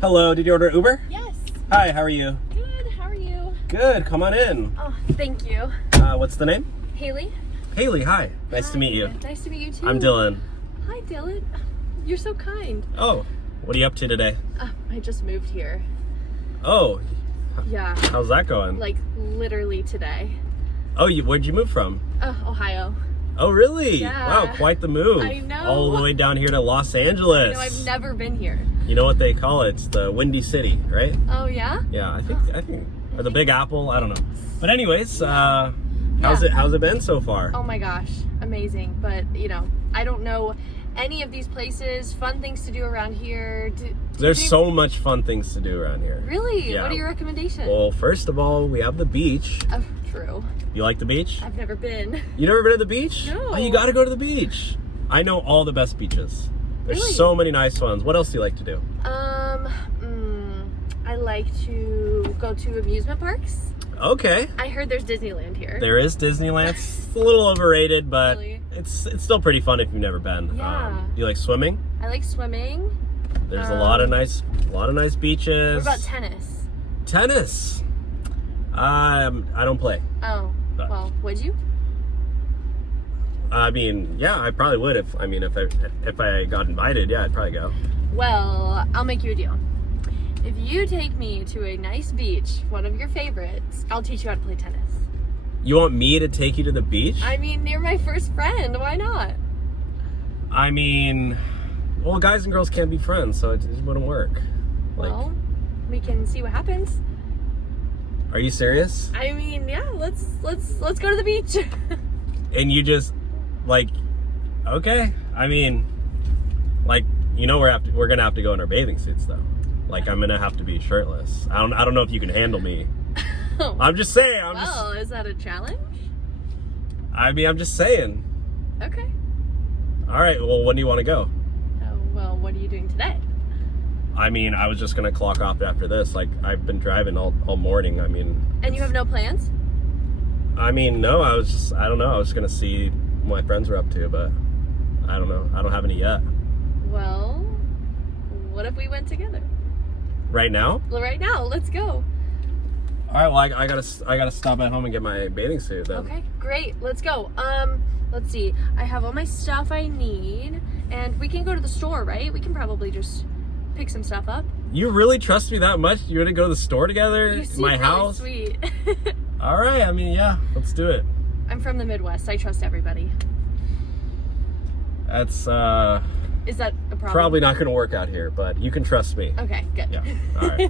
Hello, did you order Uber? Yes. Hi, how are you? Good, how are you? Good, come on in. Oh, thank you. What's the name? Haley. Haley, hi. Nice to meet you. Nice to meet you too. I'm Dylan. Hi, Dylan. You're so kind. Oh, what are you up to today? I just moved here. Oh, Yeah. how's that going? Like, literally today. Oh, where'd you move from? Ohio. Oh, really? Yeah. Wow, quite the move. I know. All the way down here to Los Angeles. No, I've never been here. You know what they call it? It's the Windy City, right? Oh, yeah? Yeah, I think, or the Big Apple, I don't know. But anyways, how's it been so far? Oh my gosh, amazing. But, you know, I don't know any of these places, fun things to do around here. There's so much fun things to do around here. Really? Yeah. What are your recommendations? Well, first of all, we have the beach. Oh, true. You like the beach? I've never been. You never been to the beach? No. Oh, you gotta go to the beach. I know all the best beaches. There's Really? so many nice ones. What else do you like to do? I like to go to amusement parks. Okay. I heard there's Disneyland here. There is Disneyland. It's a little overrated, but Really? it's still pretty fun if you've never been. Yeah. Do you like swimming? I like swimming. There's a lot of nice beaches. What about tennis? Tennis? I don't play. Oh, But- well, would you? I mean, yeah, I probably would if I got invited. Yeah, I'd probably go. Well, I'll make you a deal. If you take me to a nice beach, one of your favorites, I'll teach you how to play tennis. You want me to take you to the beach? I mean, you're my first friend. Why not? I mean, well, guys and girls can't be friends, so it wouldn't work. Well, we can see what happens. Are you serious? I mean, yeah, let's go to the beach. And you just okay. I mean, we're gonna have to go in our bathing suits though. Like, I'm gonna have to be shirtless. I don't know if you can handle me. I'm just saying. Is that a challenge? I'm just saying. Okay. All right. Well, when do you want to go? Oh, well, what are you doing today? I mean, I was just gonna clock off after this. Like, I've been driving all morning. I mean. And you have no plans? I mean, no. I don't know. I was gonna see what my friends were up to, but I don't know. I don't have any yet. Well, what if we went together? Right now? Well, right now, let's go. All right. Well, I gotta stop at home and get my bathing suit then. Okay, great. Let's go. Let's see. I have all my stuff I need, and we can go to the store, right? We can probably just pick some stuff up. You really trust me that much? You're gonna go to the store together? You seem My really house? sweet. All right. I mean, yeah. Let's do it. I'm from the Midwest. I trust everybody. That's Is that a problem? probably not gonna work out here, but you can trust me. Okay, good. Yeah. All right.